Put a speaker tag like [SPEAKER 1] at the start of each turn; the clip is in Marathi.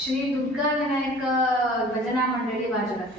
[SPEAKER 1] श्री दुर्गा विनायक भजना मंडळी वाजत